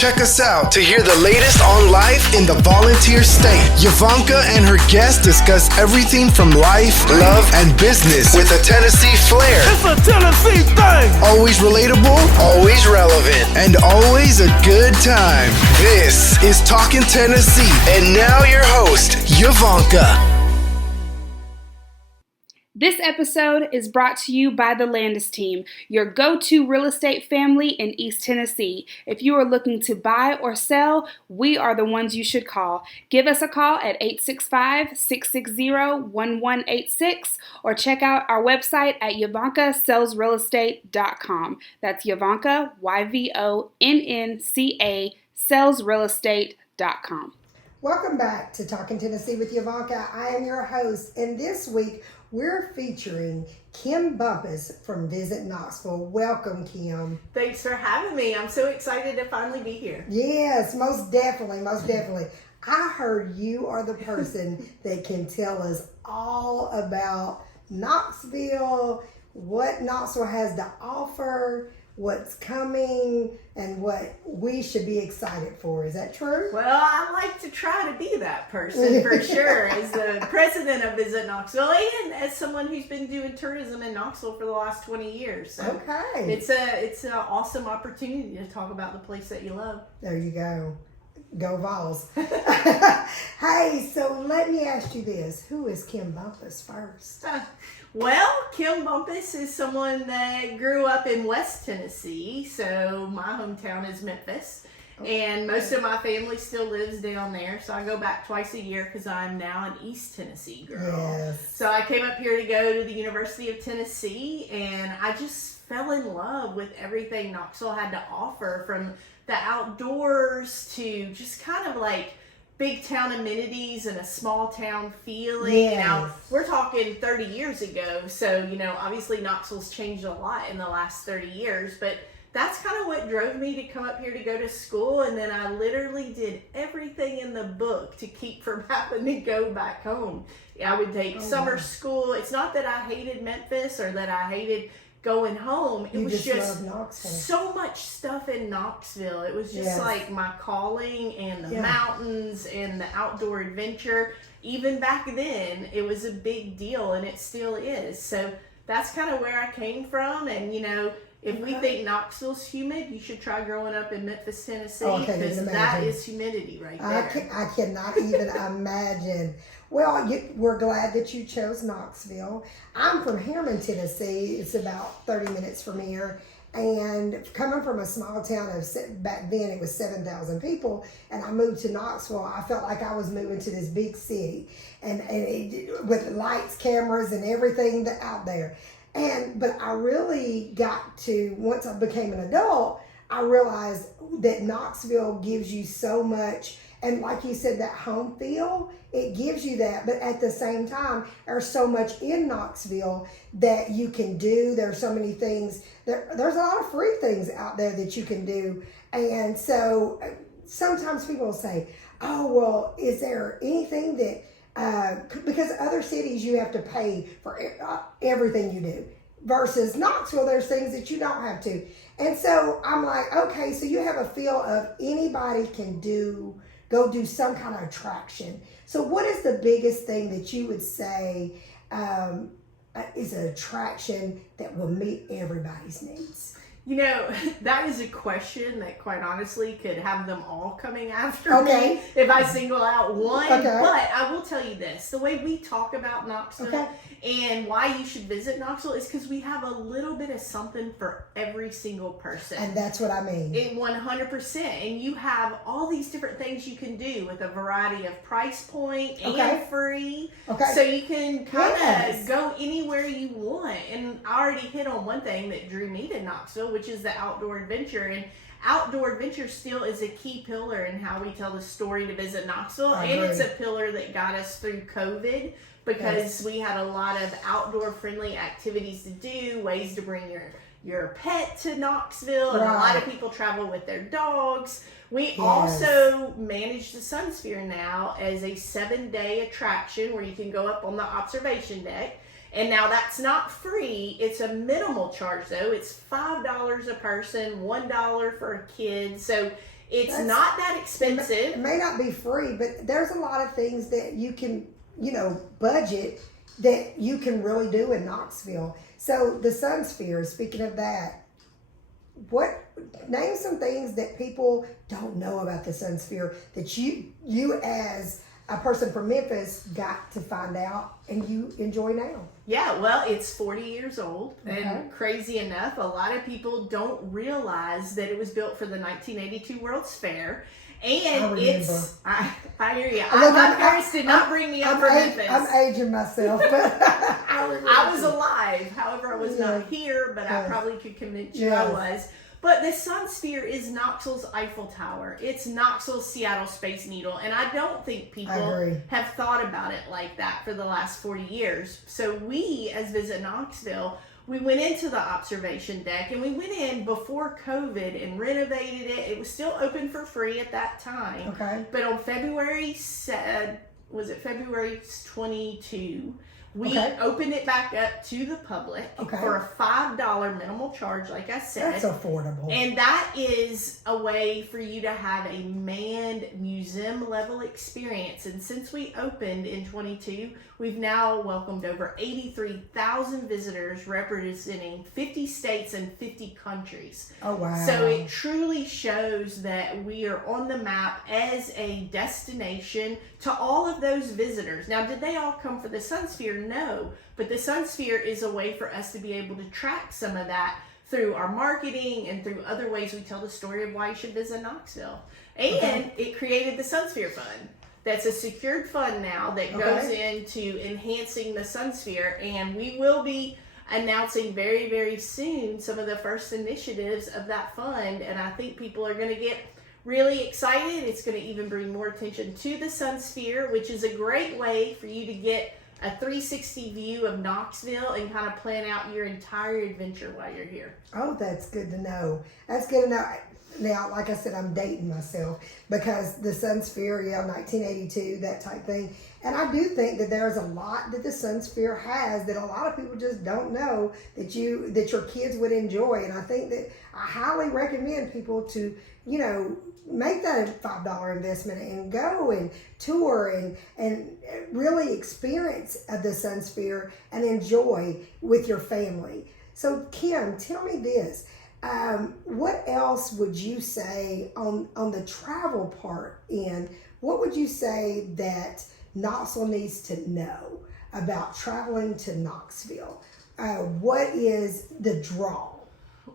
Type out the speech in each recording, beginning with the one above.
Check us out to hear the latest on life in the volunteer state. Yvanka and her guests discuss everything from life, love, and business with a Tennessee flair. It's a Tennessee thing. Always relatable, always relevant, and always a good time. This is Talking Tennessee. And now your host, Yvanka. This episode is brought to you by the Landis Team, your go-to real estate family in East Tennessee. If you are looking to buy or sell, we are the ones you should call. Give us a call at 865-660-1186 or check out our website at YvankaSellsRealEstate.com. That's Yvanka, YVONNCA, sellsrealestate.com. Welcome back to Talking Tennessee with Yvanka. I am your host, and this week we're featuring Kim Bumpas from Visit Knoxville. Welcome, Kim. Thanks for having me. I'm so excited to finally be here. Yes, most definitely, most definitely. I heard you are the person that can tell us all about Knoxville, what Knoxville has to offer, what's coming, and what we should be excited for. Is that true? Well, I like to try to be that person for sure, as the president of Visit Knoxville and as someone who's been doing tourism in Knoxville for the last 20 years. So okay. It's an awesome opportunity to talk about the place that you love. There you go. Go Vols. Hey, so let me ask you this. Who is Kim Bumpas first? Well, Kim Bumpas is someone that grew up in West Tennessee, so my hometown is Memphis, and most of my family still lives down there, so I go back twice a year because I'm now an East Tennessee girl. Yes. So I came up here to go to the University of Tennessee, and I just fell in love with everything Knoxville had to offer, from the outdoors to just kind of like big town amenities and a small town feeling. Yes. Now, we're talking 30 years ago, so, obviously Knoxville's changed a lot in the last 30 years, but that's kind of what drove me to come up here to go to school, and then I literally did everything in the book to keep from having to go back home. I would take summer school. It's not that I hated Memphis or that I hated going home. It was just so much stuff in Knoxville. It was just like my calling, and the mountains and the outdoor adventure. Even back then, it was a big deal, and it still is. So that's kind of where I came from. And if we think Knoxville's humid, you should try growing up in Memphis, Tennessee, because that is humidity right there. I cannot even imagine. Well, we're glad that you chose Knoxville. I'm from Harriman, Tennessee. It's about 30 minutes from here. And coming from a small town back then, it was 7,000 people, and I moved to Knoxville. I felt like I was moving to this big city, and with lights, cameras, and everything out there. But I really got to, once I became an adult, I realized that Knoxville gives you so much. And like you said, that home feel, it gives you that. But at the same time, there's so much in Knoxville that you can do. There's so many things. There's a lot of free things out there that you can do. And so sometimes people will say, oh, well, is there anything that, because other cities you have to pay for everything you do. Versus Knoxville, there's things that you don't have to. And so I'm like, okay, so you have a feel of anybody can go do some kind of attraction. So what is the biggest thing that you would say is an attraction that will meet everybody's needs? That is a question that quite honestly could have them all coming after me if I single out one. But I will tell you this, the way we talk about Knoxville and why you should visit Knoxville is because we have a little bit of something for every single person. And that's what I mean. 100%. And you have all these different things you can do with a variety of price point and free. So you can kind of go anywhere you want. And I already hit on one thing that drew me to Knoxville, which is the outdoor adventure. And outdoor adventure still is a key pillar in how we tell the story to Visit Knoxville. And it's a pillar that got us through COVID, because we had a lot of outdoor friendly activities to do, ways to bring your pet to Knoxville, and a lot of people travel with their dogs. We also manage the Sun Sphere now as a 7-day attraction where you can go up on the observation deck. And now that's not free. It's a minimal charge though. It's $5 a person, $1 for a kid. So It's not that expensive. It may not be free, but there's a lot of things that you can, budget that you can really do in Knoxville. So the Sun Sphere, speaking of that, name some things that people don't know about the Sun Sphere that you as a person from Memphis got to find out and you enjoy now. Yeah, well, it's 40 years old, and crazy enough, a lot of people don't realize that it was built for the 1982 World's Fair. And I hear you. My parents did not bring me up from Memphis. I'm aging myself, but I was alive. However, I was not here, but I probably could convince you I was. But the Sun Sphere is Knoxville's Eiffel Tower. It's Knoxville's Seattle Space Needle. And I don't think people have thought about it like that for the last 40 years. So we, as Visit Knoxville, we went into the observation deck, and we went in before COVID and renovated it. It was still open for free at that time. Okay. But on February 22, we opened it back up to the public for a $5 minimal charge, like I said. That's affordable. And that is a way for you to have a manned museum level experience. And since we opened in 22, we've now welcomed over 83,000 visitors representing 50 states and 50 countries. Oh, wow. So it truly shows that we are on the map as a destination to all of those visitors. Now, did they all come for the Sun Sphere? No, but the Sun Sphere is a way for us to be able to track some of that through our marketing and through other ways we tell the story of why you should visit Knoxville. And it created the Sun Sphere Fund. That's a secured fund now that goes into enhancing the Sun Sphere, and we will be announcing very, very soon some of the first initiatives of that fund, and I think people are going to get really excited. It's going to even bring more attention to the Sun Sphere, which is a great way for you to get a 360 view of Knoxville and kind of plan out your entire adventure while you're here. Oh, that's good to know. That's good to know. Now, like I said, I'm dating myself because the Sun Sphere, 1982, that type thing. And I do think that there's a lot that the Sun Sphere has that a lot of people just don't know that your kids would enjoy. And I think that I highly recommend people to, make that a $5 investment and go and tour and really experience the Sun Sphere and enjoy with your family. So, Kim, tell me this. What else would you say on the travel part end? What would you say that Knoxville needs to know about traveling to Knoxville? What is the draw?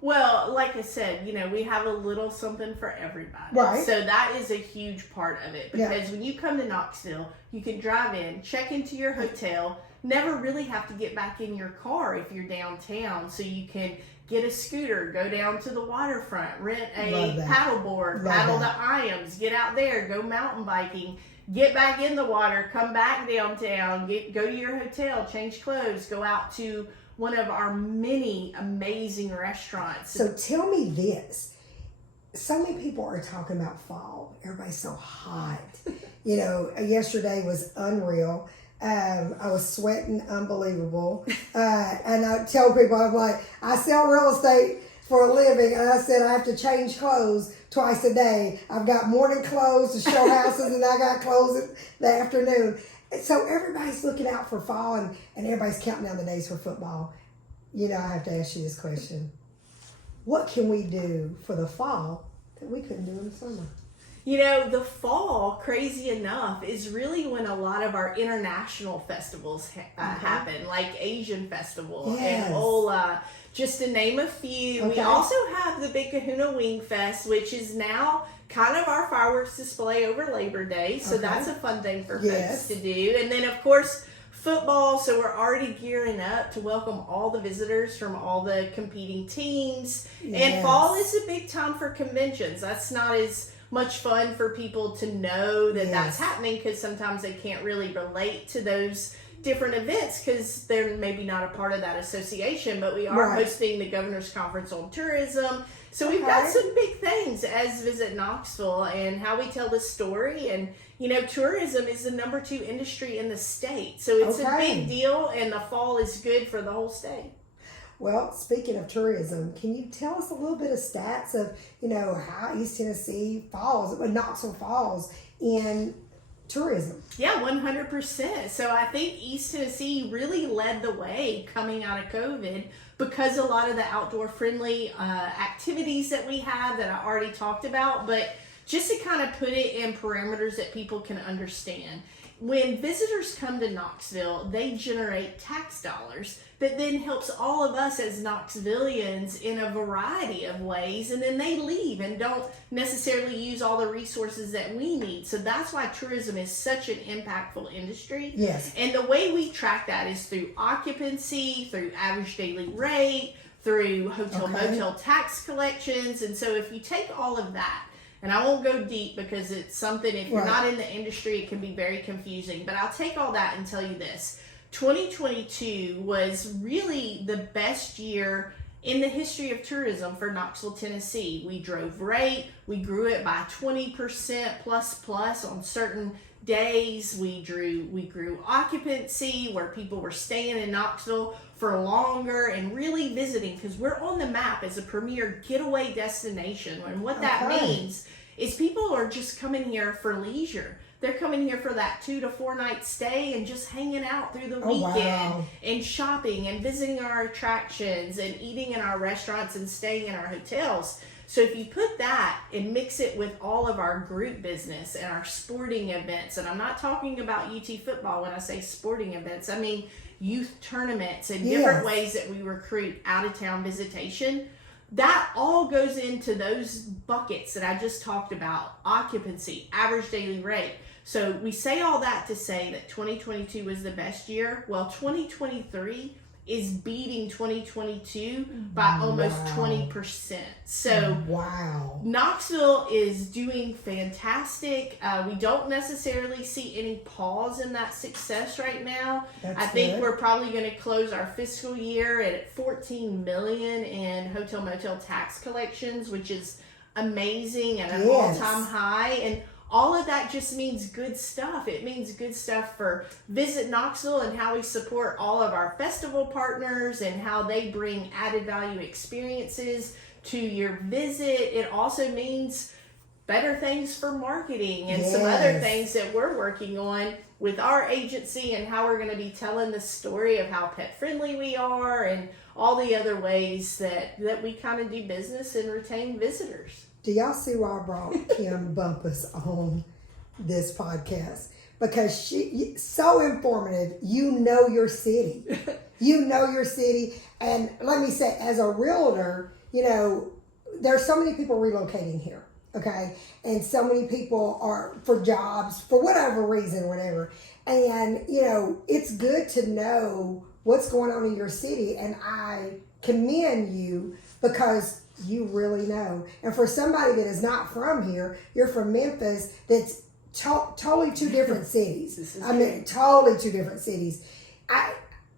Well, like I said, we have a little something for everybody. Right. So that is a huge part of it because when you come to Knoxville, you can drive in, check into your hotel, never really have to get back in your car if you're downtown. So you can get a scooter, go down to the waterfront, rent a paddleboard, paddle the Iams, get out there, go mountain biking, get back in the water, come back downtown, go to your hotel, change clothes, go out to one of our many amazing restaurants. So tell me this. So many people are talking about fall. Everybody's so hot. Yesterday was unreal. I was sweating unbelievable. And I tell people, I'm like, I sell real estate for a living. And I said, I have to change clothes twice a day. I've got morning clothes to show houses and I got clothes in the afternoon. So everybody's looking out for fall and everybody's counting down the days for football. I have to ask you this question. What can we do for the fall that we couldn't do in the summer? The fall, crazy enough, is really when a lot of our international festivals happen, like Asian Festival and Ola, just to name a few. We also have the Big Kahuna Wing Fest, which is now kind of our fireworks display over Labor Day. So that's a fun thing for folks to do. And then, of course, football. So we're already gearing up to welcome all the visitors from all the competing teams. And fall is a big time for conventions. That's not as much fun for people to know that that's happening because sometimes they can't really relate to those different events because they're maybe not a part of that association, but we are hosting the Governor's Conference on Tourism. So we've got some big things as Visit Knoxville and how we tell the story. And, tourism is the number 2 industry in the state. So it's a big deal, and the fall is good for the whole state. Well, speaking of tourism, can you tell us a little bit of stats of, how East Tennessee Knoxville falls in tourism? Yeah, 100%. So I think East Tennessee really led the way coming out of COVID because a lot of the outdoor friendly activities that we have that I already talked about. But just to kind of put it in parameters that people can understand, when visitors come to Knoxville, they generate tax dollars that then helps all of us as Knoxvillians in a variety of ways, and then they leave and don't necessarily use all the resources that we need. So that's why tourism is such an impactful industry. Yes. And the way we track that is through occupancy, through average daily rate, through hotel motel tax collections. And so if you take all of that, and I won't go deep because it's something, if you're not in the industry, it can be very confusing. But I'll take all that and tell you this. 2022 was really the best year in the history of tourism for Knoxville, Tennessee. We drove rate. We grew it by 20% plus on certain days. We grew occupancy where people were staying in Knoxville for longer and really visiting, because we're on the map as a premier getaway destination. And what that means is people are just coming here for leisure. They're coming here for that 2 to 4 night stay and just hanging out through the weekend and shopping and visiting our attractions and eating in our restaurants and staying in our hotels. So if you put that and mix it with all of our group business and our sporting events, and I'm not talking about UT football when I say sporting events, I mean youth tournaments and different ways that we recruit out of town visitation, that all goes into those buckets that I just talked about: occupancy, average daily rate. So we say all that to say that 2022 was the best year. Well, 2023 is beating 2022 by almost 20%. So Knoxville is doing fantastic. We don't necessarily see any pause in that success right now. I think we're probably going to close our fiscal year at $14 million in hotel motel tax collections, which is amazing and an all-time high. And all of that just means good stuff. It means good stuff for Visit Knoxville and how we support all of our festival partners and how they bring added value experiences to your visit. It also means better things for marketing and some other things that we're working on with our agency and how we're going to be telling the story of how pet friendly we are and all the other ways that we kind of do business and retain visitors. Do y'all see why I brought Kim Bumpas on this podcast? Because she's so informative. You know your city. You know your city. And let me say, as a realtor, there's so many people relocating here, okay? And so many people are for jobs, for whatever reason, whatever. And, it's good to know what's going on in your city. And I commend you because you really know. And for somebody that is not from here, you're from Memphis, that's totally two different cities. Totally two different cities.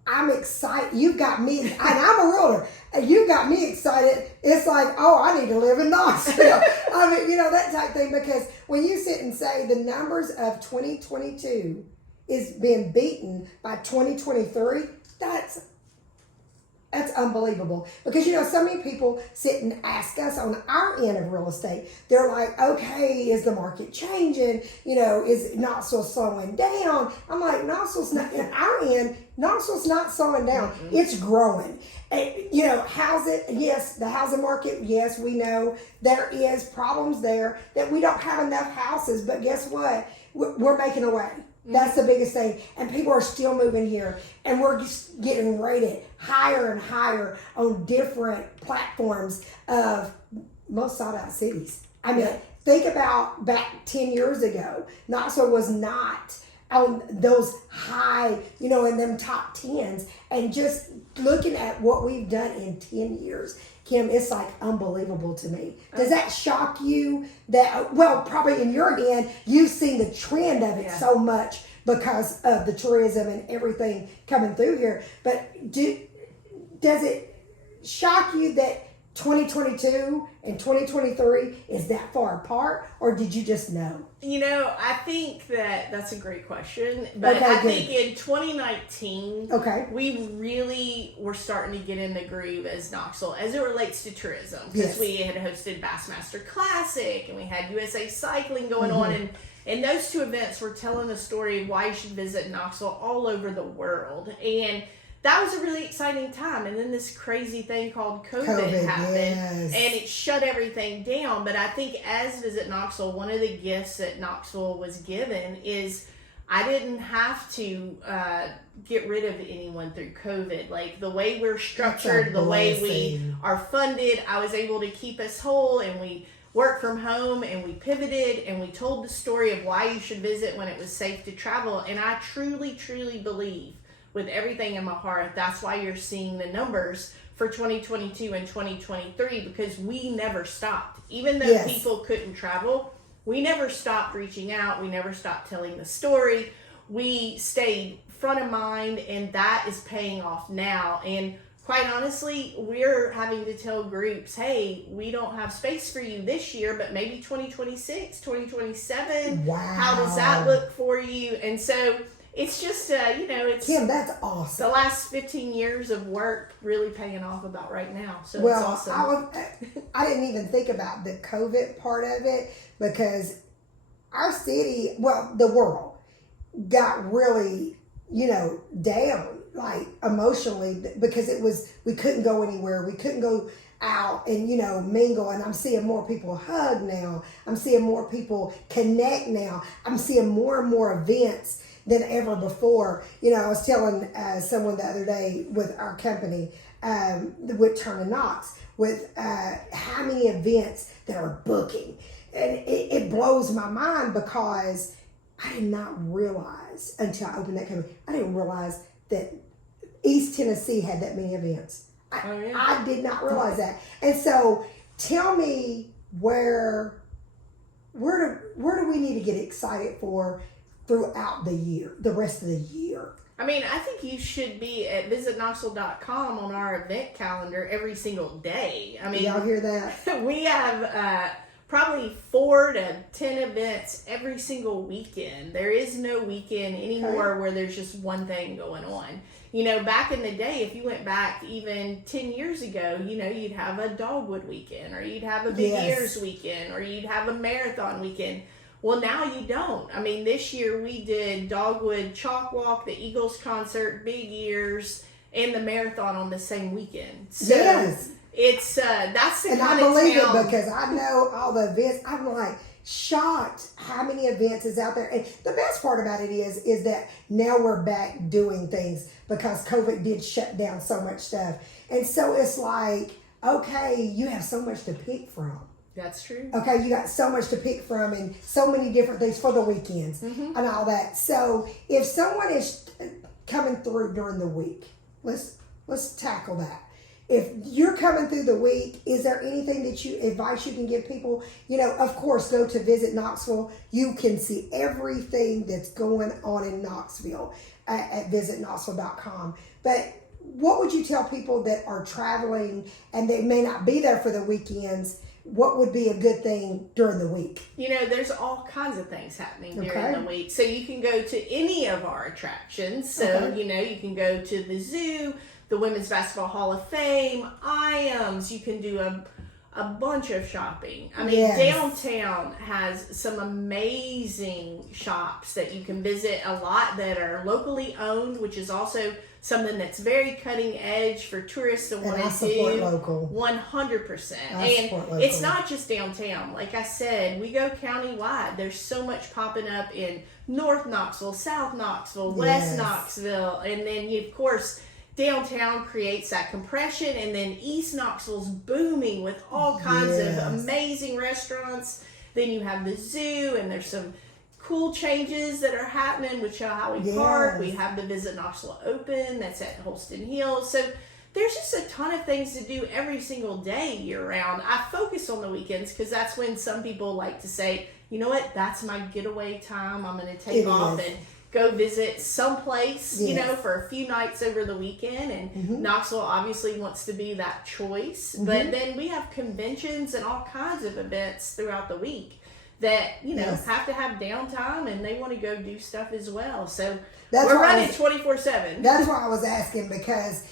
I'm excited. You've got me, and I'm a realtor, and you got me excited. It's like, I need to live in Knoxville. That type thing, because when you sit and say the numbers of 2022 is being beaten by 2023, that's unbelievable. Because, so many people sit and ask us on our end of real estate. They're like, okay, is the market changing? Is Knoxville slowing down? I'm like, Knoxville's not, in our end, Knoxville's not slowing down. It's growing. And, yes, the housing market, yes, we know there is problems there that we don't have enough houses. But guess what? We're making a way. That's the biggest thing. And people are still moving here. And we're just getting rated higher and higher on different platforms of most sought out cities. Think about back 10 years ago. Knoxville was not on those high, in them top 10s. And just looking at what we've done in 10 years, Kim, it's like unbelievable to me. Does that shock you? Probably in your end, you've seen the trend of it so much because of the tourism and everything coming through here. But does it shock you that 2022 and 2023 is that far apart, or did you just know? I think that's a great question. But I think in 2019, we really were starting to get in the groove as Knoxville as it relates to tourism. Because we had hosted Bassmaster Classic and we had USA Cycling going on. And those two events were telling the story of why you should visit Knoxville all over the world. And that was a really exciting time. And then this crazy thing called COVID happened. And it shut everything down. But I think as Visit Knoxville, one of the gifts that Knoxville was given is I didn't have to get rid of anyone through COVID. Like the way we're structured, the way we are funded, I was able to keep us whole, and we worked from home, and we pivoted, and we told the story of why you should visit when it was safe to travel. And I truly, truly believe with everything in my heart, that's why you're seeing the numbers for 2022 and 2023, because we never stopped. Even though people couldn't travel, we never stopped reaching out. We never stopped telling the story. We stayed front of mind, and that is paying off now. And quite honestly, we're having to tell groups, hey, we don't have space for you this year, but maybe 2026, 2027. Wow. How does that look for you? And so it's just, it's Kim, that's awesome. The last 15 years of work really paying off about right now. So it's awesome. I didn't even think about the COVID part of it, because our city, the world got really, down, like emotionally, because we couldn't go anywhere. We couldn't go out and, mingle. And I'm seeing more people hug now. I'm seeing more people connect now. I'm seeing more and more events than ever before. I was telling someone the other day with our company, with Turn to Knox, with how many events that are booking. And it blows my mind, because I did not realize until I opened that company, I didn't realize that East Tennessee had that many events. I did not realize that. And so tell me where do we need to get excited for throughout the year, the rest of the year? I mean, I think you should be at visitknoxville.com on our event calendar every single day. I mean, y'all hear that? We have probably 4 to 10 events every single weekend. There is no weekend anymore where there's just one thing going on. Back in the day, if you went back even 10 years ago, you'd have a Dogwood weekend, or you'd have a Big Ears weekend, or you'd have a marathon weekend. Well, now you don't. I mean, this year we did Dogwood Chalk Walk, the Eagles concert, Big Ears, and the marathon on the same weekend. So it's that's the and kind I believe of town. it, because I know all the events. I'm like shocked how many events is out there. And the best part about it is that now we're back doing things, because COVID did shut down so much stuff. And so it's like, okay, you have so much to pick from. That's true. Okay, you got so much to pick from, and so many different things for the weekends and all that. So if someone is coming through during the week, let's tackle that. If you're coming through the week, is there anything advice you can give people? Of course, go to Visit Knoxville. You can see everything that's going on in Knoxville at visitknoxville.com. But what would you tell people that are traveling and they may not be there for the weekends? What would be a good thing during the week? There's all kinds of things happening during the week. So you can go to any of our attractions. So, you can go to the zoo, the Women's Basketball Hall of Fame, IAMS. You can do a bunch of shopping. I mean, downtown has some amazing shops that you can visit, a lot that are locally owned, which is also something that's very cutting edge for tourists to want to do. Local. 100%. And it's not just downtown. Like I said, we go county-wide. There's so much popping up in North Knoxville, South Knoxville, West Knoxville, and then of course downtown creates that compression, and then East Knoxville's booming with all kinds of amazing restaurants. Then you have the zoo, and there's some cool changes that are happening with Chilhowie Park. We have the Visit Knoxville Open that's at Holston Hills. So there's just a ton of things to do every single day year round. I focus on the weekends because that's when some people like to say, you know what, that's my getaway time. I'm going to take off and go visit someplace, for a few nights over the weekend. And Knoxville obviously wants to be that choice. But then we have conventions and all kinds of events throughout the week that, have to have downtime, and they want to go do stuff as well. So we're running 24/7. That's why I was asking, because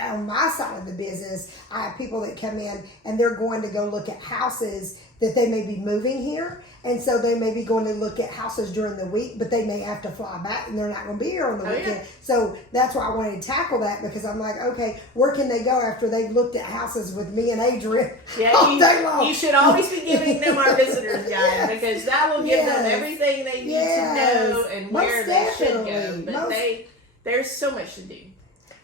on my side of the business, I have people that come in and they're going to go look at houses that they may be moving here. And so they may be going to look at houses during the week, but they may have to fly back and they're not going to be here on the weekend. Yeah. So that's why I wanted to tackle that, because I'm like, okay, where can they go after they've looked at houses with me and Adrian all day long? You should always be giving them our visitor's guide, because that will give them everything they need to know and where they should go. But there's so much to do.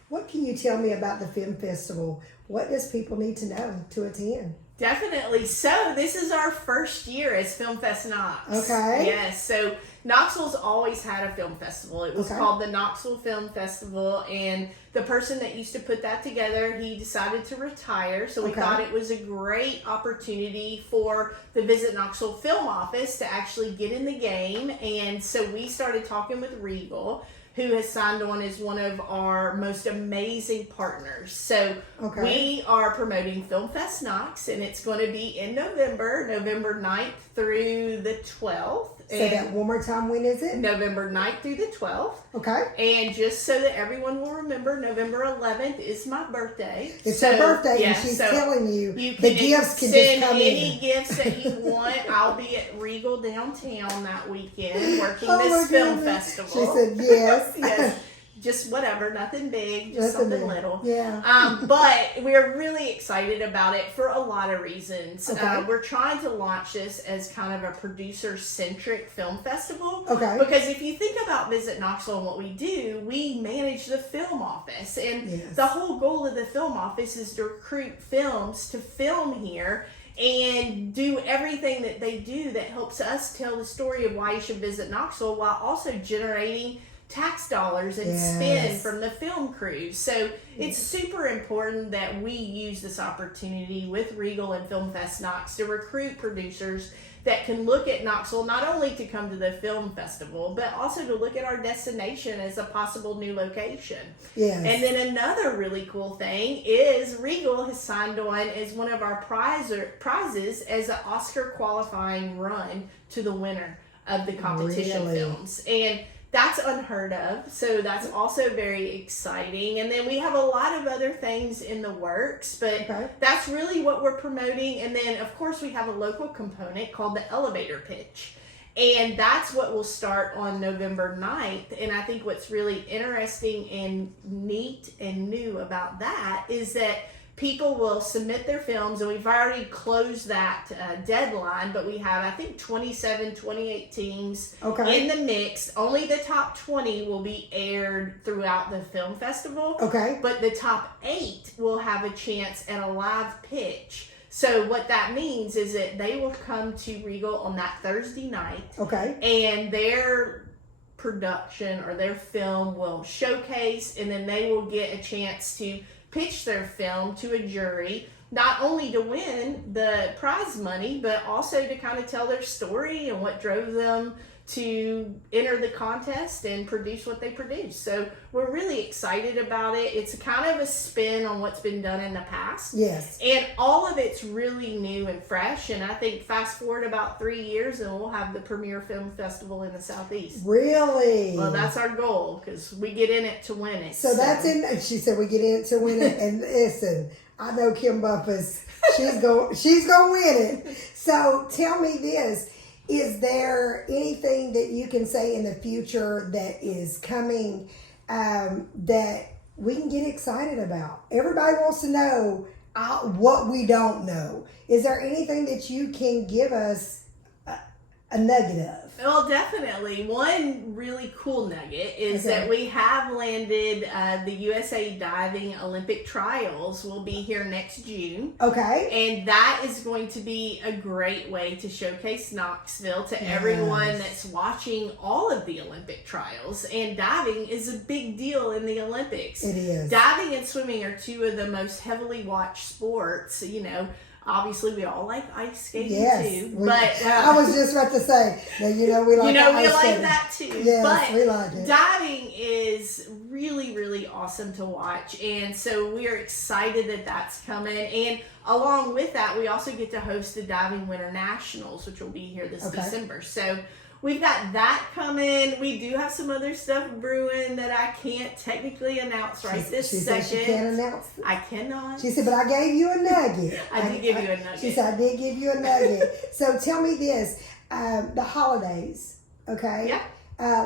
What can you tell me about the film festival? What does people need to know to attend? Definitely. So this is our first year as Film Fest Knox. Okay. Yes. So Knoxville's always had a film festival. It was called the Knoxville Film Festival, and the person that used to put that together, he decided to retire. So we thought it was a great opportunity for the Visit Knoxville Film Office to actually get in the game. And so we started talking with Regal, who has signed on as one of our most amazing partners. So we are promoting Film Fest Knox, and it's going to be in November 9th through the 12th. Say that one more time. When is it? November 9th through the 12th. Okay. And just so that everyone will remember, November 11th is my birthday. It's her birthday, and she's telling you the gifts can just come in. Send any gifts that you want. I'll be at Regal downtown that weekend working this film festival. She said yes. Yes. Just whatever, nothing big, just something little. Yeah. But we're really excited about it for a lot of reasons. We're trying to launch this as kind of a producer-centric film festival. Because if you think about Visit Knoxville and what we do, we manage the film office. And the whole goal of the film office is to recruit films to film here and do everything that they do that helps us tell the story of why you should visit Knoxville, while also generating tax dollars and spend from the film crews. So it's super important that we use this opportunity with Regal and Film Fest Knox to recruit producers that can look at Knoxville, not only to come to the film festival, but also to look at our destination as a possible new location. And then another really cool thing is Regal has signed on as one of our prizes as an Oscar qualifying run to the winner of the competition films. And that's unheard of, so that's also very exciting. And then we have a lot of other things in the works, but that's really what we're promoting. And then, of course, we have a local component called the elevator pitch. And that's what will start on November 9th. And I think what's really interesting and neat and new about that is that people will submit their films, and we've already closed that deadline, but we have, I think, 28 teams in the mix. Only the top 20 will be aired throughout the film festival. But the top 8 will have a chance at a live pitch. So what that means is that they will come to Regal on that Thursday night. And their production or their film will showcase, and then they will get a chance to pitch their film to a jury, not only to win the prize money, but also to kind of tell their story and what drove them to enter the contest and produce what they produced. So we're really excited about it. It's kind of a spin on what's been done in the past. And all of it's really new and fresh. And I think fast forward about 3 years and we'll have the premier film festival in the Southeast. Really? Well, that's our goal, because we get in it to win it. So that's in, she said we get in it to win it. And listen, I know Kim Bumpas, she's gonna win it. So tell me this. Is there anything that you can say in the future that is coming that we can get excited about? Everybody wants to know what we don't know. Is there anything that you can give us a nugget of? Well, definitely. One really cool nugget is that we have landed the USA Diving Olympic Trials will be here next June. And that is going to be a great way to showcase Knoxville to everyone that's watching all of the Olympic trials. And diving is a big deal in the Olympics. It is. Diving and swimming are two of the most heavily watched sports, Obviously, we all like ice skating too. But I was just about to say that we like that too. Yes, but we like it. Diving is really, really awesome to watch, and so we are excited that that's coming. And along with that, we also get to host the Diving Winter Nationals, which will be here this December. So we've got that coming. We do have some other stuff brewing that I can't technically announce this second. Said she can't announce it. I cannot. She said, but I gave you a nugget. I did give you a nugget. She said, I did give you a nugget. So tell me this, the holidays, okay? Yeah.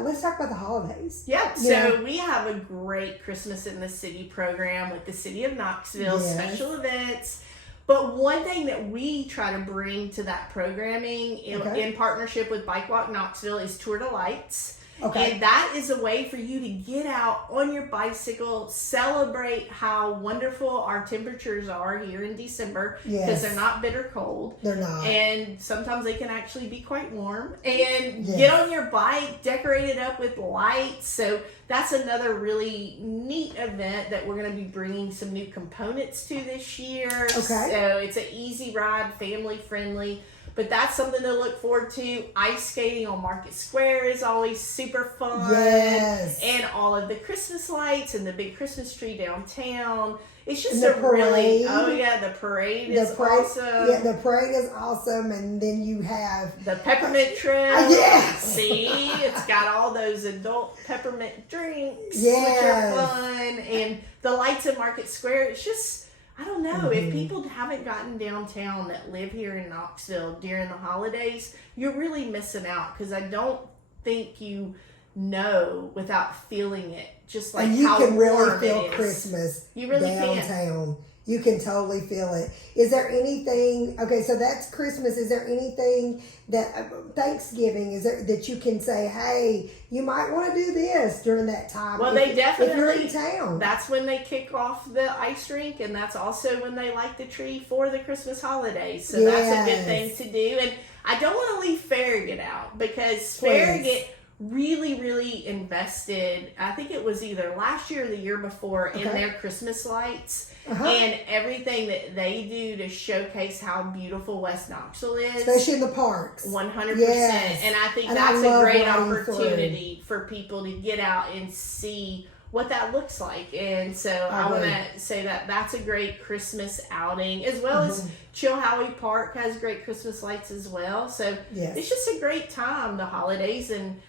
Let's talk about the holidays. Yeah, so we have a great Christmas in the City program with the City of Knoxville, special events. But one thing that we try to bring to that programming in partnership with Bike Walk Knoxville is Tour de Lights. Okay. And that is a way for you to get out on your bicycle, celebrate how wonderful our temperatures are here in December, because they're not bitter cold. They're not. And sometimes they can actually be quite warm. And get on your bike, decorate it up with lights. So that's another really neat event that we're going to be bringing some new components to this year. Okay. So it's an easy ride, family friendly. But that's something to look forward to. Ice skating on Market Square is always super fun. Yes. And all of the Christmas lights and the big Christmas tree downtown. It's just the parade. The parade is awesome. Yeah, the parade is awesome. And then you have the peppermint trail. Yes. See, it's got all those adult peppermint drinks, which are fun. And the lights in Market Square, it's just, I don't know, if people haven't gotten downtown that live here in Knoxville during the holidays, you're really missing out, because I don't think you know without feeling it, just like and how you can really warm feel it is. Christmas You really downtown. You can totally feel it. Is there anything, okay, so that's Christmas. Is there anything that, Thanksgiving, is there that you can say, hey, you might want to do this during that time? Well, they definitely, if you're in town. That's when they kick off the ice rink, and that's also when they light the tree for the Christmas holidays. So that's a good thing to do. And I don't want to leave Farragut out, because Farragut really, really invested, I think it was either last year or the year before, in their Christmas lights. And everything that they do to showcase how beautiful West Knoxville is. Especially in the parks. 100%. Yes. And I think that's a great opportunity for people to get out and see what that looks like. And so I want to say that that's a great Christmas outing, as well as Chilhowie Park has great Christmas lights as well. So it's just a great time, the holidays, and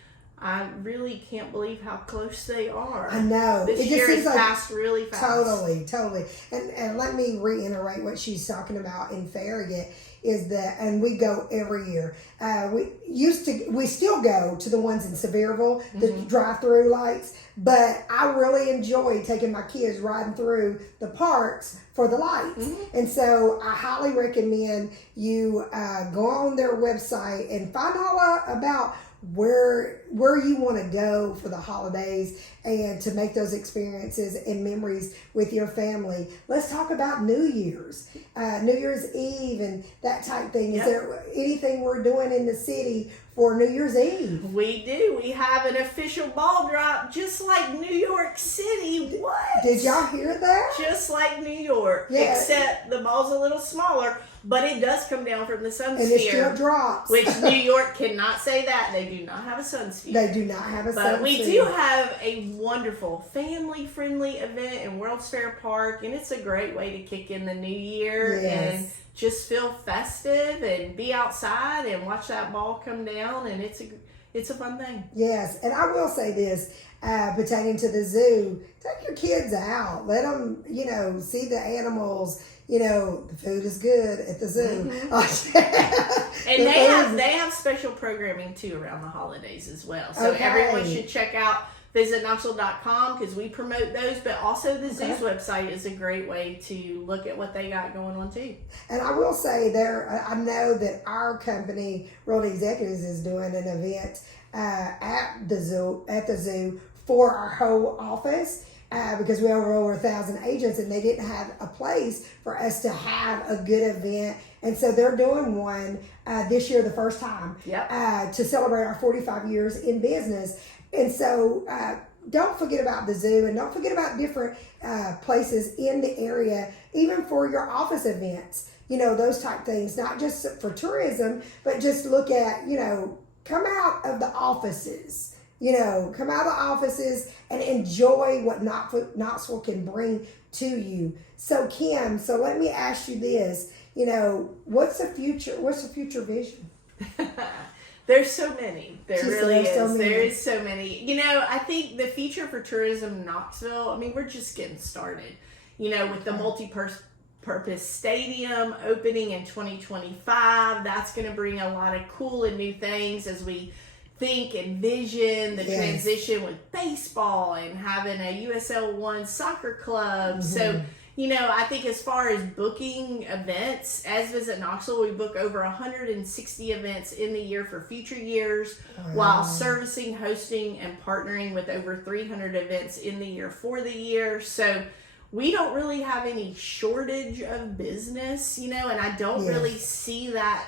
I really can't believe how close they are. I know. This year has passed really fast. Totally. And let me reiterate what she's talking about in Farragut is that, and we go every year. We still go to the ones in Sevierville, the drive-through lights, but I really enjoy taking my kids riding through the parks for the lights. And so I highly recommend you go on their website and find all out about where you want to go for the holidays and to make those experiences and memories with your family. Let's talk about New Year's Eve and that type thing. Is there anything we're doing in the city for New Year's Eve? We do. We have an official ball drop, just like New York City. What? Did y'all hear that? Just like New York, except the ball's a little smaller, but it does come down from the sun sphere. And it still drops. Which New York cannot say that. They do not have a sun sphere. They do not have a sun sphere. But we do have a wonderful family-friendly event in World's Fair Park, and it's a great way to kick in the new year and just feel festive and be outside and watch that ball come down, and it's a fun thing. Yes, and I will say this, pertaining to the zoo, take your kids out. Let them, see the animals. The food is good at the zoo. And they have special programming too around the holidays as well. So everyone should check out visitknoxville.com, because we promote those, but also the zoo's website is a great way to look at what they got going on too. And I will say I know that our company, Realty Executives, is doing an event at the zoo for our whole office. Because we have over 1,000 agents, and they didn't have a place for us to have a good event. And so they're doing one this year, the first time, to celebrate our 45 years in business. And so don't forget about the zoo, and don't forget about different places in the area, even for your office events. those type things, not just for tourism, but just look at, come out of the offices, come out of the offices and enjoy what Knoxville can bring to you. So Kim, let me ask you this, what's the future vision? There's so many. There really is. So there is so many. I think the future for tourism in Knoxville, we're just getting started. With the multi-purpose stadium opening in 2025, that's going to bring a lot of cool and new things as we think and vision the transition with baseball and having a USL1 soccer club. Mm-hmm. So, I think as far as booking events, as Visit Knoxville, we book over 160 events in the year for future years, while servicing, hosting, and partnering with over 300 events in the year for the year. So we don't really have any shortage of business, and I don't really see that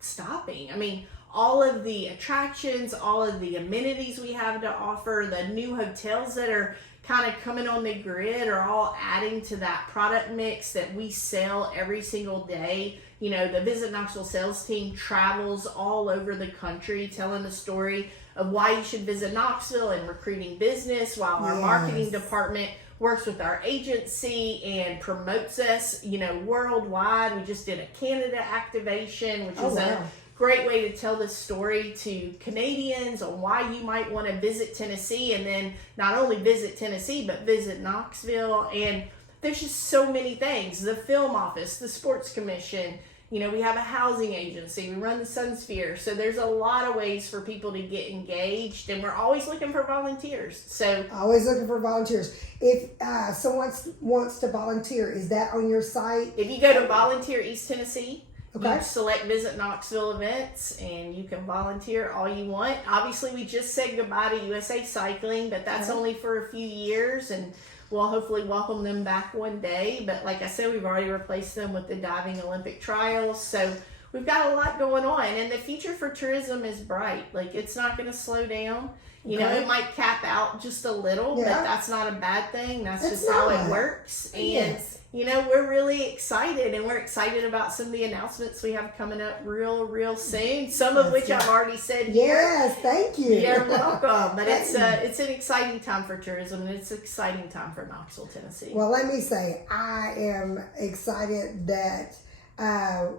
stopping. All of the attractions, all of the amenities we have to offer, the new hotels that are kind of coming on the grid are all adding to that product mix that we sell every single day. The Visit Knoxville sales team travels all over the country telling the story of why you should visit Knoxville and recruiting business, while our marketing department works with our agency and promotes us, worldwide. We just did a Canada activation, which is a great way to tell this story to Canadians on why you might want to visit Tennessee, and then not only visit Tennessee, but visit Knoxville. And there's just so many things. The film office, the sports commission, we have a housing agency, we run the Sunsphere. So there's a lot of ways for people to get engaged, and we're always looking for volunteers. Always looking for volunteers. If someone wants to volunteer, is that on your site? If you go to Volunteer East Tennessee, you select Visit Knoxville events, and you can volunteer all you want. Obviously, we just said goodbye to USA Cycling, but that's only for a few years, and we'll hopefully welcome them back one day. But like I said, we've already replaced them with the diving Olympic trials. So we've got a lot going on, and the future for tourism is bright. It's not going to slow down. It might cap out just a little, but that's not a bad thing. That's just how it works. And we're really excited, and we're excited about some of the announcements we have coming up real soon. Some of which I've already said here. Yes, thank you. You're welcome. But it's an exciting time for tourism, and it's an exciting time for Knoxville, Tennessee. Well, let me say, I am excited that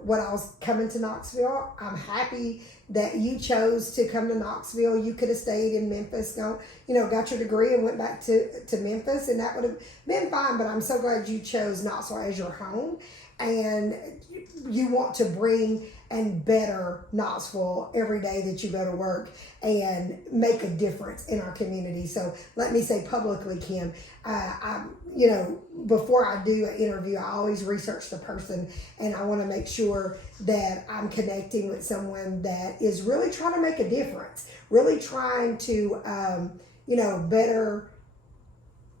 when I was coming to Knoxville, I'm happy that you chose to come to Knoxville. You could have stayed in Memphis, got your degree and went back to Memphis, and that would have been fine, but I'm so glad you chose Knoxville as your home, and you want to bring and better Knoxville every day that you go to work and make a difference in our community. So let me say publicly, Kim, before I do an interview, I always research the person, and I want to make sure that I'm connecting with someone that is really trying to make a difference, really trying to, better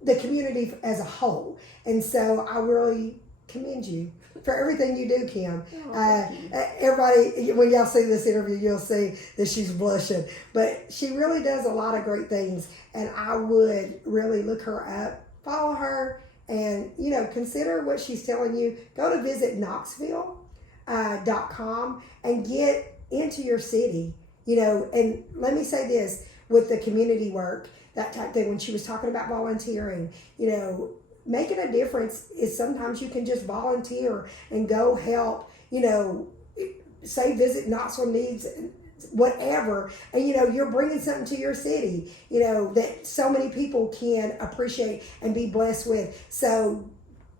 the community as a whole. And so I really commend you for everything you do, Kim. Everybody, when y'all see this interview, you'll see that she's blushing, but she really does a lot of great things, and I would really look her up, follow her, and consider what she's telling you. Go to Visit Knoxville.com and get into your city, and let me say this, with the community work, that type thing, when she was talking about volunteering, making a difference is sometimes you can just volunteer and go help, say Visit Knoxville needs whatever, and you're bringing something to your city, that so many people can appreciate and be blessed with. So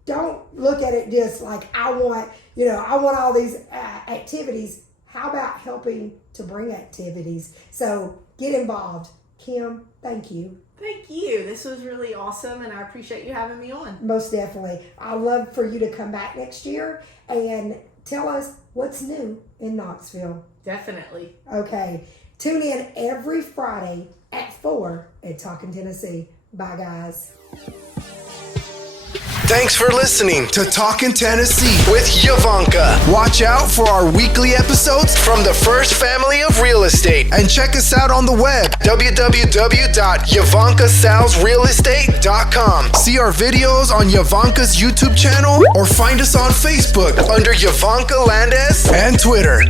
don't look at it just like, I want all these activities. How about helping to bring activities? So get involved. Kim, thank you. Thank you. This was really awesome, and I appreciate you having me on. Most definitely. I'd love for you to come back next year and tell us what's new in Knoxville. Definitely. Okay. Tune in every Friday at 4 at Talkin' Tennessee. Bye, guys. Thanks for listening to Talkin' Tennessee with Yavanka. Watch out for our weekly episodes from the First Family of Real Estate and check us out on the web, www.yavankasalesrealestate.com. See our videos on Yavanka's YouTube channel or find us on Facebook under Yavanka Landis and Twitter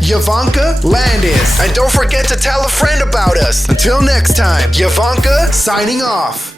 @Yavanka Landis. And don't forget to tell a friend about us. Until next time, Yavanka signing off.